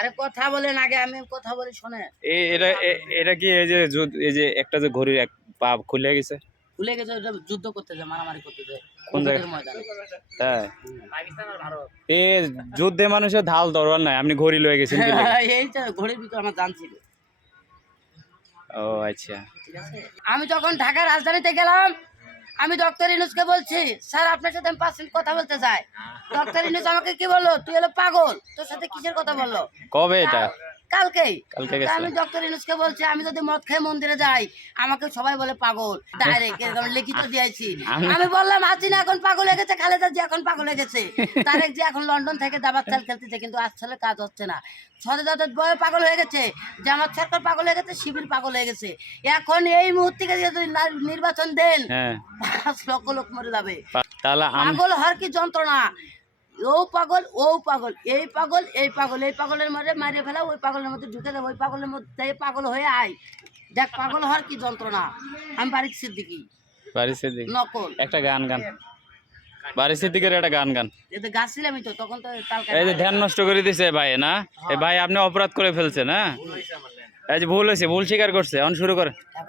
আরে কথা বলেন আগে, আমি কথা বলি শোনে। এটা কি এই যে একটা যে ঘড়ির এক পা খুলে গেছে, ভুলে গেছে ওটা যুদ্ধ করতে যায়, মারামারি করতে যায় কোন উহুদের জায়গায়? ময়দানে। তাই পাকিস্তান আর ভারত। এ যুদ্ধে মানুষের ঢাল দরবার নাই, আপনি ঘড়ি লয়ে গেছেন কি লেগে? এইটা ঘড়ির ভিতর আমার জান ছিল। ও আচ্ছা। ঠিক আছে, আমি যখন ঢাকা রাজধানীতে গেলাম, আমি ডক্টর ইনুসকে বলছি, স্যার আপনার সাথে আমি 5 মিনিট কথা বলতে চাই। ডক্টর ইনুস আমাকে কি বললো, তুই হলো পাগল, তোর সাথে কিসের কথা বললো? কবে এটা? কালকেই। কালকে তা গেছে? আমি ডক্টর ইনুসকে বলছি, আমি যদি মদ খেয়ে মন্দিরে যাই আমাকে সবাই বলে পাগল, ডাইরেক্ট এরকম লিখিত দিয়েছি। আমি বললাম হাসিনা এখন পাগল হয়ে গেছে, খালেদা জি এখন পাগল হয়ে গেছে, তারেক জি এখন লন্ডন থেকে দাবার চাল খেলতেছে, কিন্তু আসলে কাজ হচ্ছে না। সরদার বয় পাগল হয়ে গেছে, জামাত সরকার পাগল হয়ে গেছে, শিবির পাগল হয়ে গেছে। এখন এই মুহূর্তে যদি নির্বাচন দেন, হ্যাঁ 5 লক্ষ লোক মরে যাবে। তাহলে পাগল হওয়ার কি যন্ত্রণা! ও পাগল, ও পাগল, এই পাগল, এই পাগল, এই পাগলের মধ্যে মারিয়ে ফেলা, ওই পাগলের মধ্যে ঢুকে দেবো, ওই পাগলের মধ্যে পাগল হয়ে আয়। দেখ পাগল হওয়ার কি যন্ত্রণা। আমি বারিক সিদ্দিকি বাড়ি সিদ্দিক নকল। একটা গান গান, বাড়ি সিদ্দিকের একটা গান গান। এতে গাছ ছিলামই তো, তখন তো এই যে ধ্যান নষ্ট করে দিছে ভাই না, এই ভাই আপনি অপরাধ করে ফেলছেন, হ্যাঁ এই যে ভুল হয়েছে, ভুল স্বীকার করছে, এখন শুরু করে। এখন